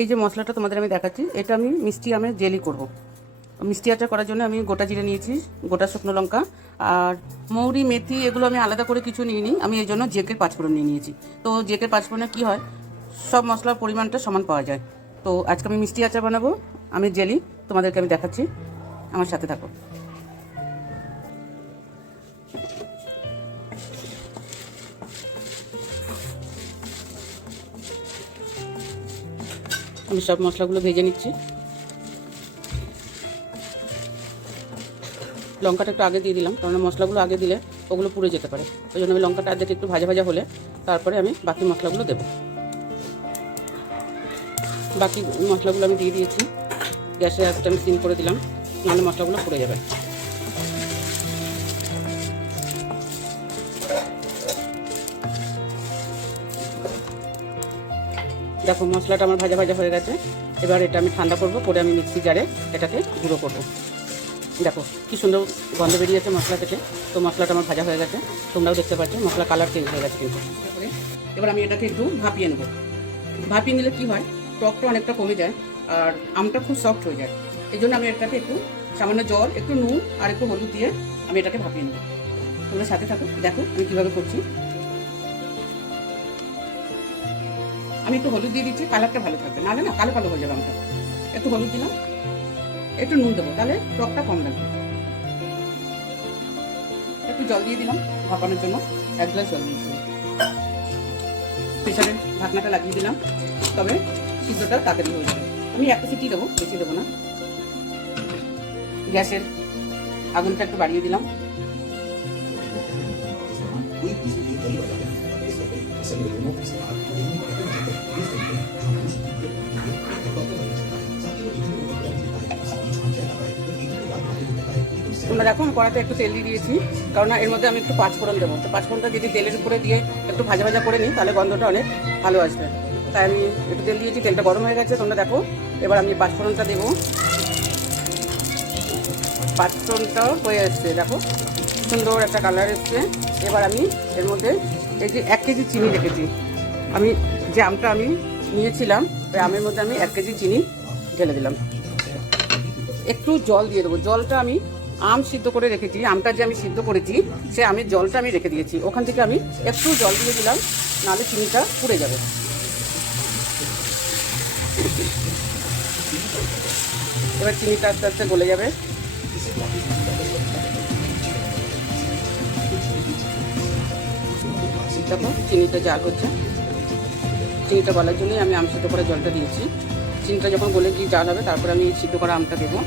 এই যে মশলাটা তোমাদের আমি দেখাচ্ছি, এটা আমি মিষ্টি আমের জেলি করব। মিষ্টি আচার করার জন্য আমি গোটা জিরে নিয়েছি, গোটা শুকনো লঙ্কা আর মৌরি মেথি, এগুলো আমি আলাদা করে কিছু নিইনি। আমি এই জন্য জেকের পাঁচফোড়ন নিয়ে নিয়েছি। তো জেকের পাঁচফোড়নে কী হয়, সব মশলার পরিমাণটা সমান পাওয়া যায়। তো আজকে আমি মিষ্টি আচার বানাবো, আমি জেলি তোমাদেরকে আমি দেখাচ্ছি, আমার সাথে থাকো। আমি সব মশলাগুলো ভেজে নিচ্ছি। লঙ্কাটা একটু আগে দিয়ে দিলাম, কারণ মশলাগুলো আগে দিলে ওগুলো পুড়ে যেতে পারে। ওই জন্য আমি লঙ্কাটা আগে একটু ভাজা ভাজা হলে তারপরে আমি বাকি মশলাগুলো দেবো। বাকি মশলাগুলো আমি দিয়ে দিয়েছি। গ্যাসের আঁচটা আমি সিম করে দিলাম, নাহলে মশলাগুলো পুড়ে যাবে। দেখো মশলাটা আমার ভাজা ভাজা হয়ে গেছে। এবার এটা আমি ঠান্ডা করবো, করে আমি মিক্সি জারে এটাকে গুঁড়ো করবো। দেখো কি সুন্দর গন্ধ বেরিয়েছে মশলা থেকে। তো মশলাটা আমার ভাজা হয়ে গেছে, তোমরাও দেখতে পাচ্ছ মশলা কালার চেঞ্জ হয়ে গেছে কিন্তু। এবার আমি এটাকে একটু ভাপিয়ে নেবো। ভাপিয়ে নিলে কি হয়, টকটা অনেকটা কমে যায় আর আমটা খুব সফট হয়ে যায়। এই জন্য আমি এটাকে একটু সামান্য জল, একটু নুন আর একটু হলুদ দিয়ে আমি এটাকে ভাপিয়ে নেবো। তোমরা সাথে থাকো, দেখো আমি কীভাবে করছি। আমি একটু হলুদ দিয়ে দিচ্ছি, কালারটা ভালো থাকবে, নাহলে না কালো কালো হয়ে যাবে আমটা। একটু হলুদ দিলাম, একটু নুন দেবো, তাহলে টকটা কম লাগবে। একটু জল দিয়ে দিলাম ভাপানোর জন্য, 1 গ্লাস জল দিয়েছি। প্রেসারের ঢাকনাটা লাগিয়ে দিলাম, তবে সিদ্ধটা তাড়াতাড়ি হয়ে যাবে। আমি একটা সিটি দেবো, বেশি দেবো না। গ্যাসের আগুনটা একটু বাড়িয়ে দিলাম। তোমরা দেখো আমি কড়াতে একটু তেল দিয়ে দিয়েছি, কারণ এর মধ্যে আমি একটু পাঁচফোড়ন দেবো। তো পাঁচফোড়নটা যদি তেলের উপরে দিয়ে একটু ভাজা ভাজা করে নিই, তাহলে গন্ধটা অনেক ভালো আসবে। তাই আমি একটু তেল দিয়েছি, তেলটা গরম হয়ে গেছে। তোমরা দেখো এবার আমি পাঁচফোড়নটা দেবো। পাঁচফোড়নটাও হয়ে এসছে, দেখো সুন্দর একটা কালার এসছে। এবার আমি এর মধ্যে এই যে 1 কেজি চিনি রেখেছি, আমি যে আমটা আমি নিয়েছিলাম ওই আমের মধ্যে আমি 1 কেজি চিনি ঢেলে দিলাম। একটু জল দিয়ে দেবো। জলটা আমি আম সিদ্ধ করে রেখেছি, আমটা যে আমি সিদ্ধ করেছি সে আমের জলটা আমি রেখে দিয়েছি, ওখান থেকে আমি একটু জল দিয়ে দিলাম, নাহলে চিনিটা পুড়ে যাবে। এবার চিনিটা আস্তে আস্তে গলে যাবে। দেখো চিনিটা জাল হচ্ছে। চিনিটা গলার জন্যই আমি আম সিদ্ধ করে জলটা দিয়েছি। চিনিটা যখন গলে গিয়ে জাল হবে, তারপরে আমি সিদ্ধ করা আমটা দেবো।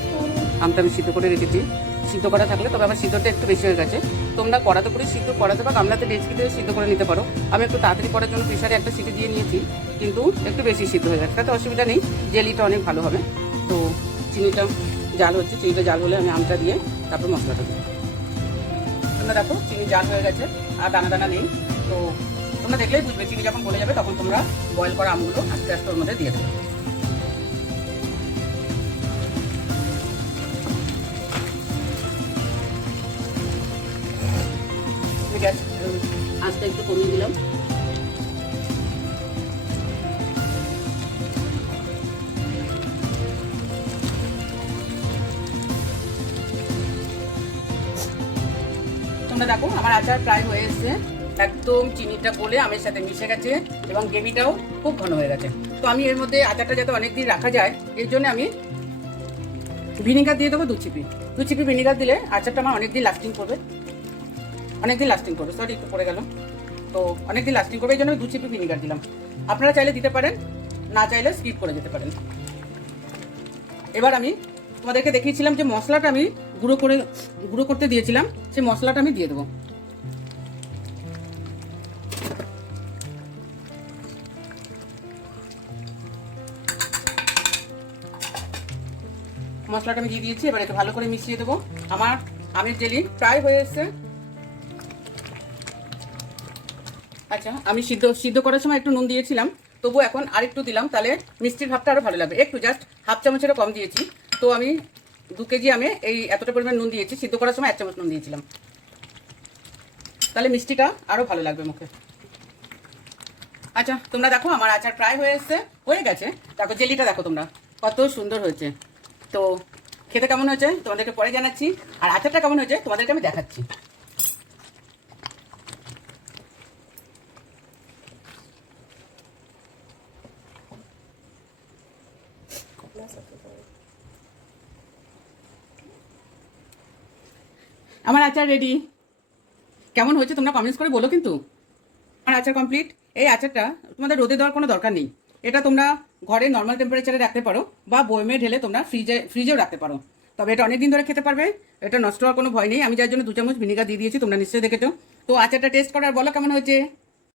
আমটা আমি সিদ্ধ করে রেখেছি, সিদ্ধ করা থাকলে, তবে আমার সিদ্ধটা একটু বেশি হয়ে গেছে। তোমরা কড়াতে করে সিদ্ধ করাতে বা গামলাতে ডেচকিতে সিদ্ধ করে নিতে পারো। আমি একটু তাড়াতাড়ি করার জন্য প্রেসারে একটা সিটি দিয়ে নিয়েছি, কিন্তু একটু বেশি সিদ্ধ হয়ে গেছে, তাতে অসুবিধা নেই, জেলিটা অনেক ভালো হবে। তো চিনিটা জাল হচ্ছে, চিনিটা জাল হলে আমি আমটা দিয়ে তারপর মশলাটা দিই। তোমরা দেখো চিনি জাল হয়ে গেছে, আর দানা দানা নেই। তো তোমরা দেখলেই বুঝবে, চিনি যখন গলে যাবে তখন তোমরা বয়েল করা আমগুলো আস্তে আস্তে ওর মধ্যে দিয়ে দেবে। গ্যাস আঁচটা একটু কমিয়ে দিলাম। তোমরা দেখো আমার আচার প্রায় হয়ে এসছে, একদম চিনিটা গলে আমের সাথে মিশে গেছে এবং গ্রেভিটাও খুব ঘন হয়ে গেছে। তো আমি এর মধ্যে আচারটা যাতে অনেকদিন রাখা যায়, এর জন্য আমি ভিনিগার দিয়ে দেবো 2 চিপি। 2 চিপি ভিনিগার দিলে আচারটা আমার অনেকদিন লাস্টিং করবে, সরি একটু পড়ে গেল। তো অনেকদিন লাস্টিং করবে, এই জন্য আমি 2 চিপি ভিনিগার দিলাম। আপনারা চাইলে দিতে পারেন, না চাইলে স্কিপ করে যেতে পারেন। এবার আমি তোমাদেরকে দেখিয়েছিলাম যে মশলাটা আমি গুঁড়ো করতে দিয়েছিলাম, সেই মশলাটা আমি দিয়ে দেবো। মশলাটা আমি দিয়ে দিয়েছি, এবার একটু ভালো করে মিশিয়ে দেবো। আমার আমের জেলি প্রায় হয়ে এসছে। আচ্ছা, আমি সিদ্ধ করার সময় একটু নুন দিয়েছিলাম, তবু এখন আরেকটু দিলাম, তাহলে মিষ্টির ভাবটা আরও ভালো লাগবে। একটু জাস্ট হাফ চামচেরও কম দিয়েছি। তো আমি 2 কেজি আমে এই এতটা পরিমাণ নুন দিয়েছি, সিদ্ধ করার সময় 1 চামচ নুন দিয়েছিলাম, তাহলে মিষ্টিটা আরও ভালো লাগবে মুখে। আচ্ছা তোমরা দেখো আমার আচার প্রায় হয়ে গেছে। দেখো জেলিটা দেখো তোমরা কত সুন্দর হয়েছে। তো খেতে কেমন হয়েছে তোমাদেরকে পরে জানাচ্ছি, আর আচারটা কেমন হয়েছে তোমাদেরকে আমি দেখাচ্ছি। আমার আচার রেডি। কেমন হয়েছে তোমরা কমেন্টস করে বলো কিন্তু। আমার আচার কমপ্লিট। এই আচারটা তোমাদের রোদে দেওয়ার কোনো দরকার নেই। এটা তোমরা ঘরে নর্মাল টেম্পারেচারে রাখতে পারো বা বয়মে ঢেলে তোমরা ফ্রিজেও রাখতে পারো। তবে এটা অনেক দিন ধরে খেতে পারবে, এটা নষ্ট হওয়ার কোনো ভয় নেই। আমি যার জন্য 2 চামচ ভিনিগার দিয়ে দিয়েছি, তোমরা নিশ্চয়ই দেখেছো। তো আচারটা টেস্ট করার বলো কেমন হয়েছে।